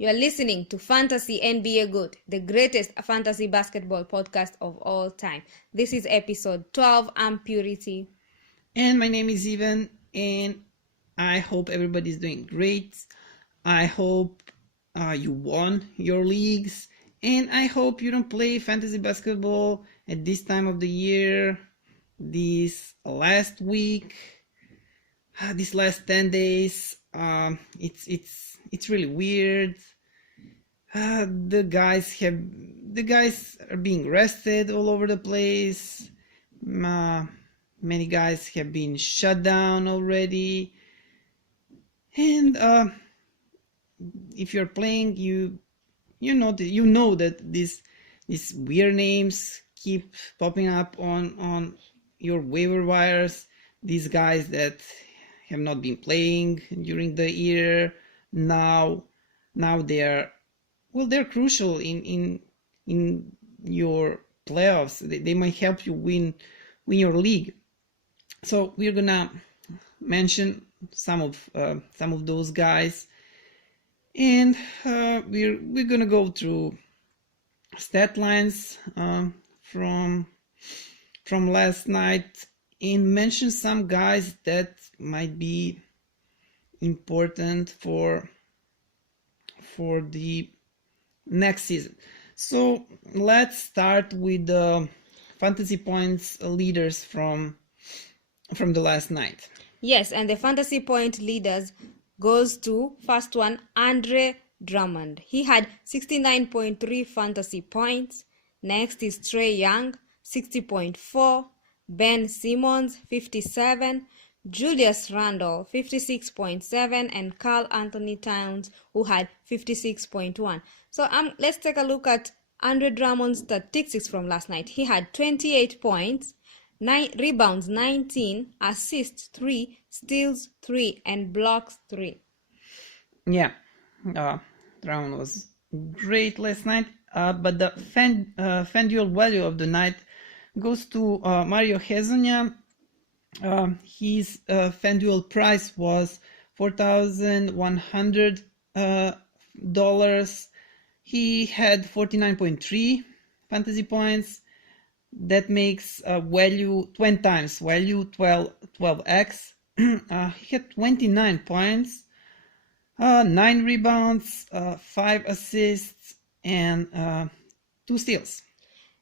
You are listening to Fantasy NBA Good, the greatest fantasy basketball podcast of all time. This is episode 12. I'm Purity. And my name is Ivan, and I hope everybody's doing great. I hope you won your leagues, and I hope you don't play fantasy basketball at this time of the year, this last week, these last 10 days. It's really weird. The guys are being rested all over the place. Many guys have been shut down already, and if you're playing, you know that these weird names keep popping up on your waiver wires. These guys that have not been playing during the year now they're crucial in your playoffs. They might help you win your league. So we're gonna mention some of those guys, and we're gonna go through stat lines from last night and mention some guys that might be important for the next season. So let's start with the fantasy points leaders from the last night. Yes, and the fantasy point leaders goes to first one, Andre Drummond. He had 69.3 fantasy points. Next is Trae Young, 60.4. Ben Simmons, 57. Julius Randle, 56.7, and Karl Anthony Towns, who had 56.1. So let's take a look at Andre Drummond's statistics from last night. He had 28 points, 9 rebounds, 19, assists 3, steals 3, and blocks 3. Yeah, Drummond was great last night, but the FanDuel value of the night goes to Mario Hezonja. His FanDuel price was $4,100. He had 49.3 fantasy points. That makes value 20 times value, 12x. He had 29 points, 9 rebounds, 5 assists, and 2 steals.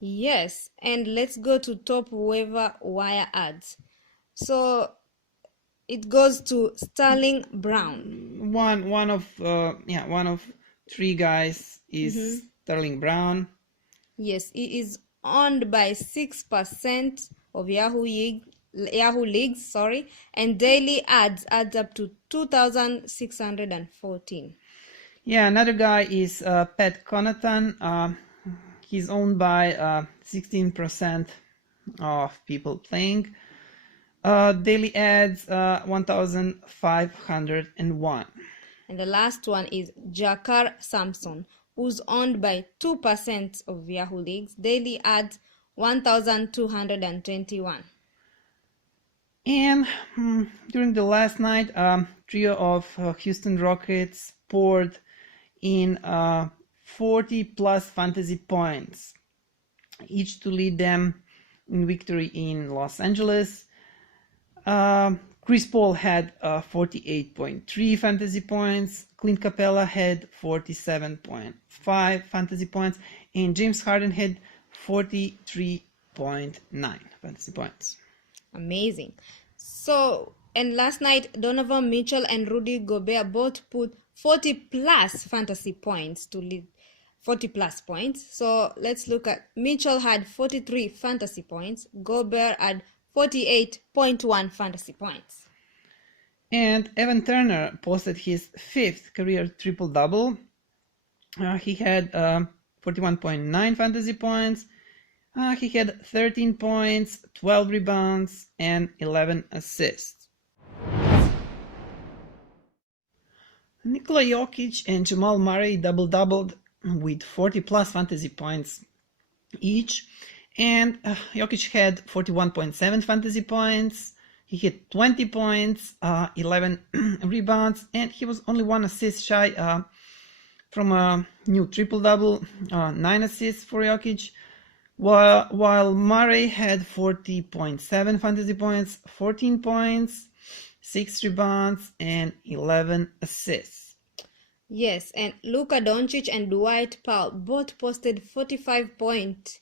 Yes, and let's go to top waiver wire ads. So it goes to Sterling Brown. One of 3 guys is Sterling Brown. Yes, he is owned by 6% of Yahoo leagues, and daily adds up to 2,614. Yeah, another guy is Pat Connaughton. He's owned by 16% of people playing. Daily adds 1,501. And the last one is Jakar Sampson, who's owned by 2% of Yahoo leagues. Daily adds 1,221. And during the last night, trio of Houston Rockets poured in 40 plus fantasy points, each to lead them in victory in Los Angeles. Chris Paul had 48.3 fantasy points, Clint Capella had 47.5 fantasy points, and James Harden had 43.9 fantasy points. Amazing. So, and last night, Donovan Mitchell and Rudy Gobert both put 40 plus fantasy points to lead 40 plus points. So let's look at Mitchell had 43 fantasy points. Gobert had 48.1 fantasy points. And Evan Turner posted his 5th career triple-double. He had 41.9 fantasy points. He had 13 points, 12 rebounds, and 11 assists. Nikola Jokic and Jamal Murray double-doubled with 40 plus fantasy points each. And Jokic had 41.7 fantasy points. He hit 20 points, 11 rebounds, and he was only 1 assist shy from a new triple-double, 9 assists for Jokic, while Murray had 40.7 fantasy points, 14 points, 6 rebounds, and 11 assists. Yes, and Luka Doncic and Dwight Powell both posted 45 plus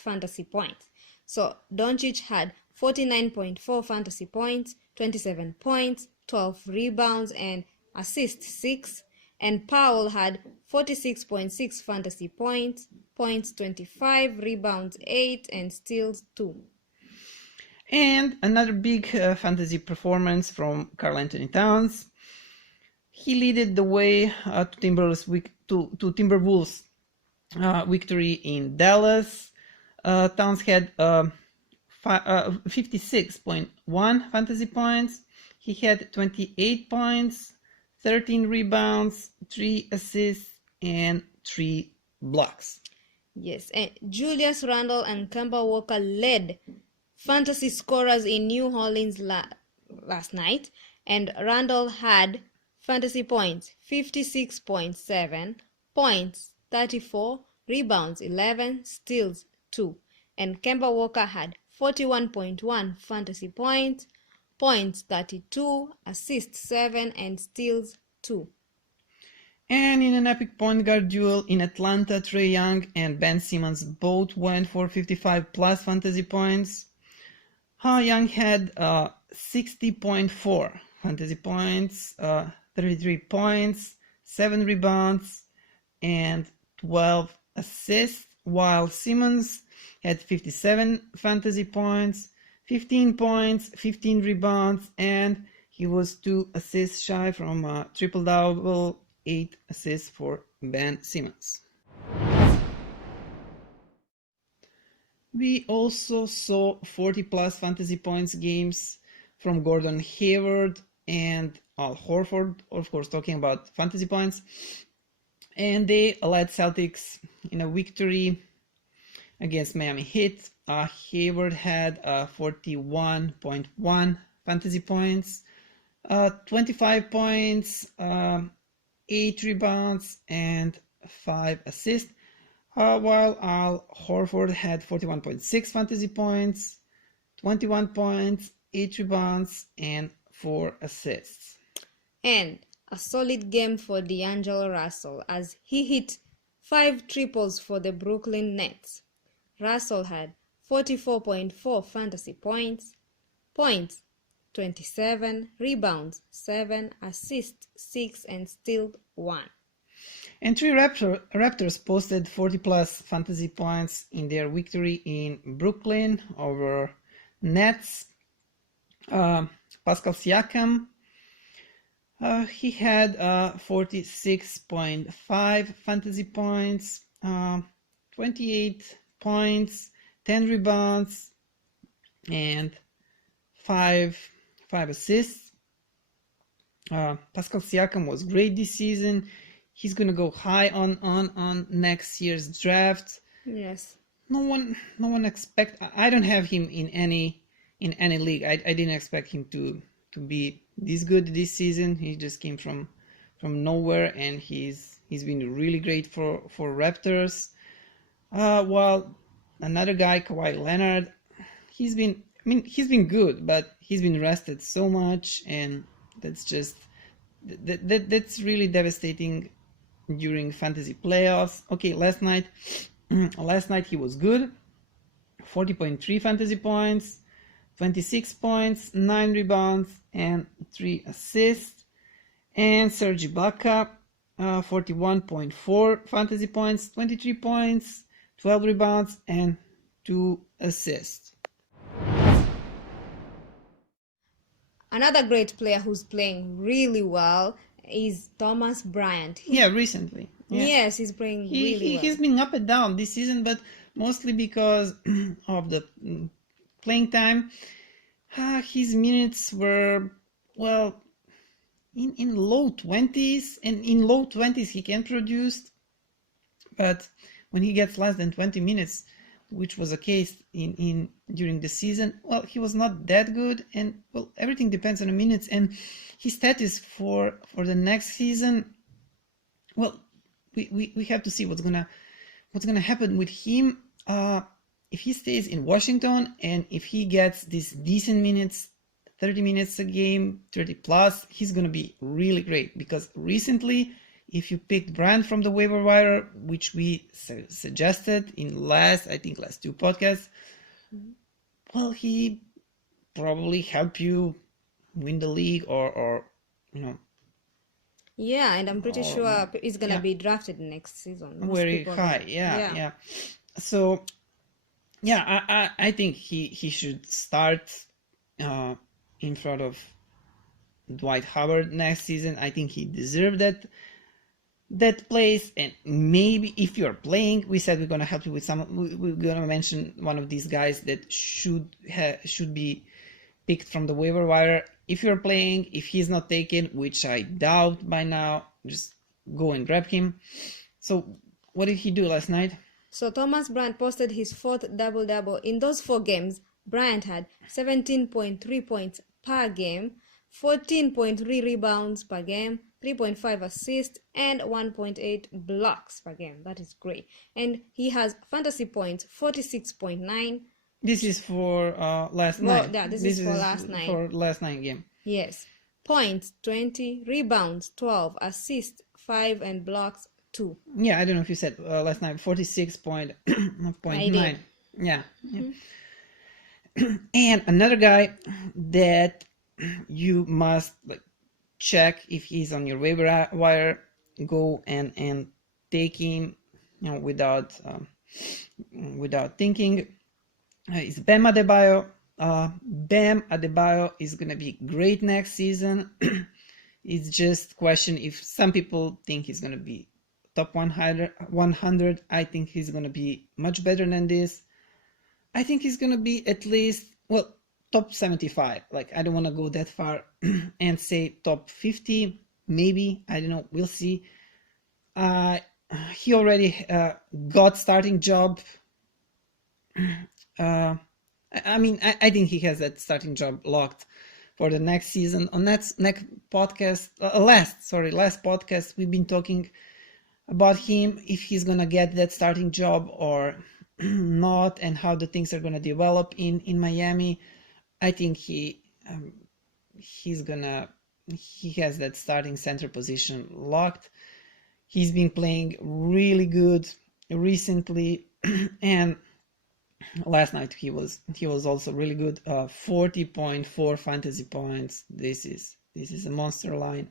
fantasy points. So Doncic had 49.4 fantasy points, 27 points, 12 rebounds, and assists 6. And Powell had 46.6 fantasy points, 25, rebounds 8, and steals 2. And another big fantasy performance from Karl-Anthony Towns. He led the way to Timberwolves' victory in Dallas. Towns had 56.1 fantasy points. He had 28 points, 13 rebounds, 3 assists, and 3 blocks. Yes, and Julius Randle and Kemba Walker led fantasy scorers in New Orleans last night, and Randle had fantasy points 56.7, points 34, rebounds 11, steals 2, and Kemba Walker had 41.1 fantasy points, 32, assists 7, and steals 2. And in an epic point guard duel in Atlanta, Trae Young and Ben Simmons both went for 55 plus fantasy points. Young had 60.4 fantasy points, 33 points, 7 rebounds, and 12 assists, while Simmons had 57 fantasy points, 15 points, 15 rebounds, and he was 2 assists shy from a triple-double, 8 assists for Ben Simmons. We also saw 40 plus fantasy points games from Gordon Hayward and Al Horford, of course talking about fantasy points, and they led Celtics in a victory against Miami Heat. Hayward had 41.1 fantasy points, 25 points, 8 rebounds, and 5 assists, while Al Horford had 41.6 fantasy points, 21 points, 8 rebounds, and 4 assists. And a solid game for D'Angelo Russell as he hit 5 triples for the Brooklyn Nets. Russell had 44.4 fantasy points, 27, rebounds 7, assists 6, and steals 1. And 3 Raptors posted 40 plus fantasy points in their victory in Brooklyn over Nets. Pascal Siakam, he had 46.5 fantasy points, 28 points, 10 rebounds, and 5 assists. Pascal Siakam was great this season. He's gonna go high on next year's draft. Yes. No one expect. I don't have him in any league. I didn't expect him to be this good this season. He just came from nowhere, and he's been really great for Raptors. While another guy, Kawhi Leonard, he's been good, but he's been rested so much, and that's just that's really devastating during fantasy playoffs. Okay, last night he was good, 40.3 fantasy points, 26 points, 9 rebounds, and 3 assists. And Serge Ibaka, 41.4 fantasy points, 23 points, 12 rebounds, and 2 assists. Another great player who's playing really well is Thomas Bryant. Recently. Yeah. Yes, he's playing really well. He's been up and down this season, but mostly because of the playing time. His minutes were, well, in low 20s, and in low 20s he can produce, but when he gets less than 20 minutes, which was the case in during the season, well, he was not that good, and well, everything depends on the minutes. And his status for the next season, well, we have to see what's gonna happen with him. If he stays in Washington and if he gets these decent minutes, 30 minutes a game, 30 plus, he's gonna be really great. Because recently, if you picked Bryant from the waiver wire, which we suggested in last two podcasts, well, he probably helped you win the league, or Yeah, and I'm pretty sure he's gonna yeah. be drafted next season. Most very people high. do. Yeah. So yeah, I think he should start in front of Dwight Howard next season. I think he deserved that place. And maybe if you're playing, we said we're gonna help you with some. We're gonna mention one of these guys that should be picked from the waiver wire. If you're playing, if he's not taken, which I doubt by now, just go and grab him. So what did he do last night? So Thomas Bryant posted his fourth double-double. In those 4 games, Bryant had 17.3 points per game, 14.3 rebounds per game, 3.5 assists, and 1.8 blocks per game. That is great. And he has fantasy points 46.9. This is for last night. Yeah, this is for last night. For last night game. Yes. Points 20, rebounds 12, assists 5, and blocks 2. Yeah, I don't know if you said last night 46.9. Yeah. And another guy that you must check if he's on your waiver wire, go and take him, without thinking. Is Bam Adebayo. Bam Adebayo is gonna be great next season. It's just question if some people think he's gonna be top 100. I think he's gonna be much better than this. I think he's gonna be at least, well, top 75. Like, I don't want to go that far and say top 50. Maybe, I don't know. We'll see. He already got starting job. I think he has that starting job locked for the next season. On next podcast, last podcast, we've been talking about him, if he's gonna get that starting job or not, and how the things are gonna develop in Miami. I think he has that starting center position locked. He's been playing really good recently, and last night he was also really good. 40.4 fantasy points. This is a monster line.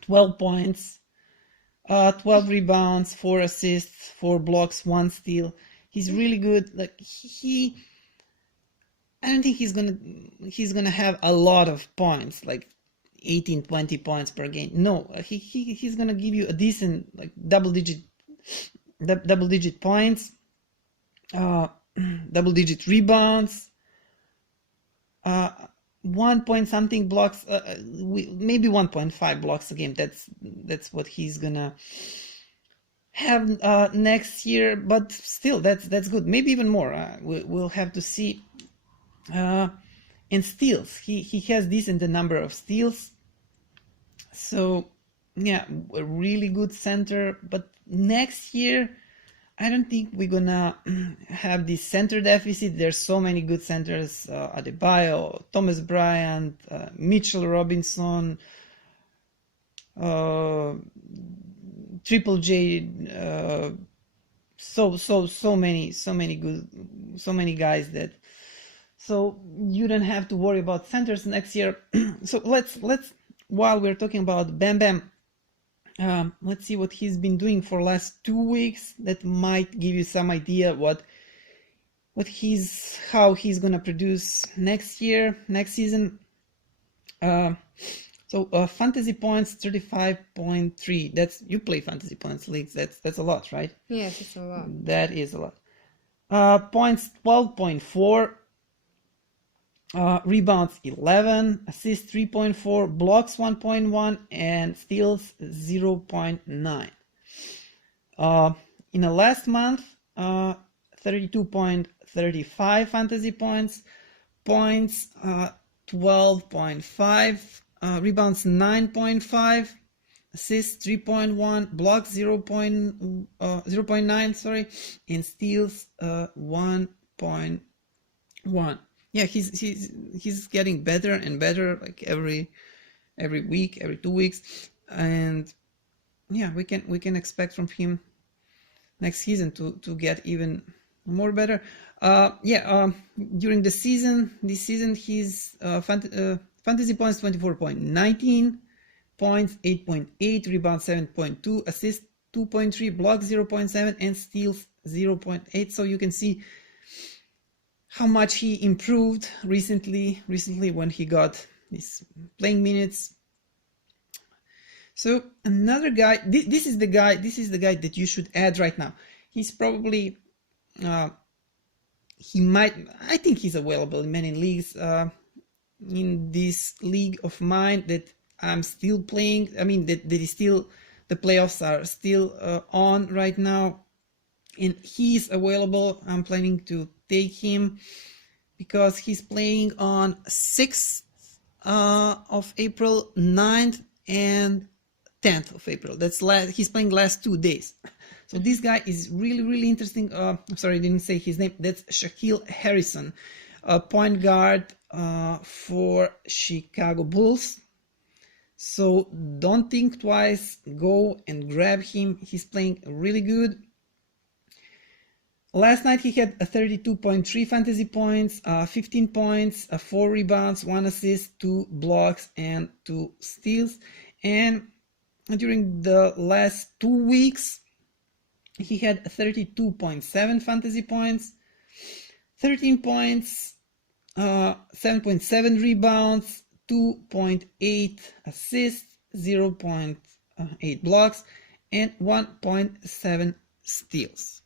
12 points, 12 rebounds, 4 assists, 4 blocks, 1 steal. He's really good. Like, I don't think he's gonna have a lot of points, like 18, 20 points per game. No, he's gonna give you a decent, like, double digit points, double digit rebounds, 1 point something blocks, maybe 1.5 blocks a game. That's what he's gonna have next year. But still, that's good. Maybe even more. We'll have to see. And steals, he has decent number of steals. So yeah, a really good center. But next year, I don't think we're gonna have this center deficit. There's so many good centers: Adebayo, Thomas Bryant, Mitchell Robinson, Triple J. So many guys that. So you don't have to worry about centers next year. So let's while we're talking about Bam Bam, let's see what he's been doing for last 2 weeks. That might give you some idea how he's gonna produce next season. So fantasy points 35.3. That's, you play fantasy points leagues. That's a lot, right? Yes, it's a lot. That is a lot. Points 12.4. Rebounds 11, assists 3.4, blocks 1.1, and steals 0.9. In the last month, 32.35 fantasy points, 12.5, rebounds 9.5, assists 3.1, blocks 0.9, sorry, and steals 1.1. Yeah, he's getting better and better, like every week, every 2 weeks, and yeah, we can expect from him next season to get even more better. During this season his fantasy points 24.19, points 8.8, rebounds 7.2, assists 2.3, blocks 0.7, and steals 0.8. So you can see how much he improved recently when he got these playing minutes. So another guy, this is the guy that you should add right now. He's probably I think he's available in many leagues. In this league of mine that I'm still playing, that is still, the playoffs are still on right now, and he's available. I'm planning to take him because he's playing on 6th of April, 9th, and 10th of April. He's playing last 2 days. So this guy is really, really interesting. I'm sorry, I didn't say his name. That's Shaquille Harrison, a point guard for Chicago Bulls. So don't think twice. Go and grab him. He's playing really good. Last night he had a 32.3 fantasy points, 15 points, 4 rebounds, 1 assist, 2 blocks, and 2 steals. And during the last 2 weeks, he had 32.7 fantasy points, 13 points, 7.7 rebounds, 2.8 assists, 0.8 blocks, and 1.7 steals.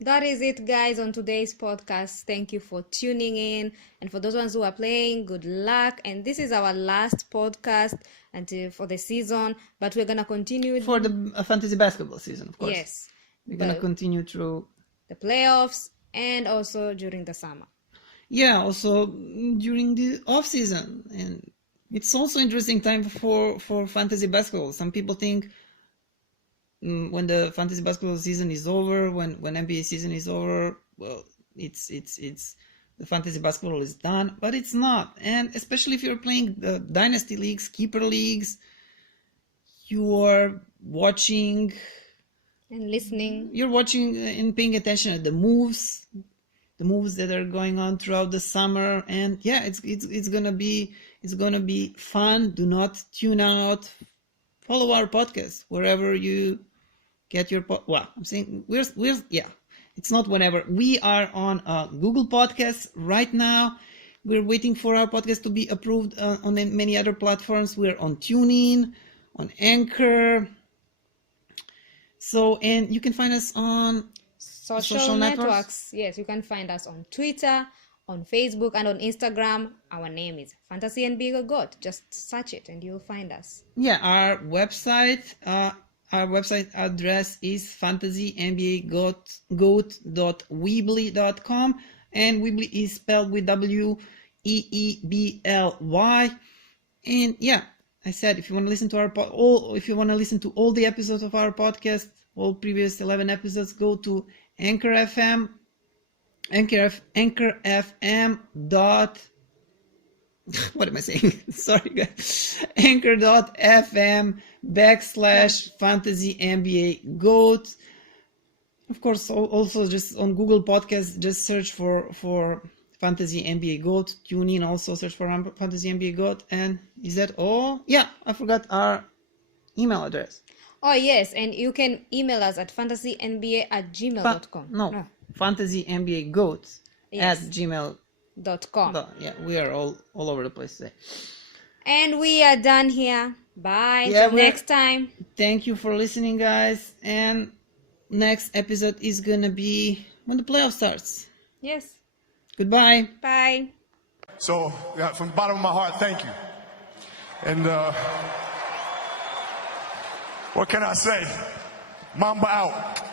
That is it, guys, on today's podcast. Thank you for tuning in. And for those ones who are playing, good luck. And this is our last podcast for the season, but we're going to continue for the fantasy basketball season, of course. Yes. We're going to continue through the playoffs and also during the summer. Yeah, also during the off season. And it's also interesting time for fantasy basketball. Some people think when the fantasy basketball season is over, when NBA season is over, well, it's the fantasy basketball is done, but it's not. And especially if you're playing the dynasty leagues, keeper leagues, you are watching and listening. You're watching and paying attention at the moves that are going on throughout the summer. And yeah, it's gonna be fun. Do not tune out. Follow our podcast wherever you get your I'm saying we're it's not whenever. We are on Google Podcasts right now. We're waiting for our podcast to be approved on many other platforms. We're on TuneIn, on Anchor. So, and you can find us on social networks. Yes, you can find us on Twitter, on Facebook, and on Instagram. Our name is Fantasy NBA GOAT. Just search it and you'll find us. Yeah, our website address is fantasynbagoat.weebly.com, and Weebly is spelled with WEEBLY. And yeah, I said if you want to listen to if you want to listen to all the episodes of our podcast, all previous 11 episodes, go to Anchor FM. What am I saying? Sorry, guys. Anchor.fm/Fantasy NBA GOAT. Of course, also just on Google Podcasts, just search for Fantasy NBA GOAT. Tune in, also search for Fantasy NBA GOAT. And is that all? Yeah, I forgot our email address. Oh, yes, and you can email us at fantasynba@gmail.com. No, fantasynbagoat at gmail.com. Yeah, we are all over the place today. And we are done here. Bye. Till next time. Thank you for listening, guys. And next episode is gonna be when the playoff starts. Yes. Goodbye. Bye. So, from the bottom of my heart, thank you. And what can I say? Mamba out.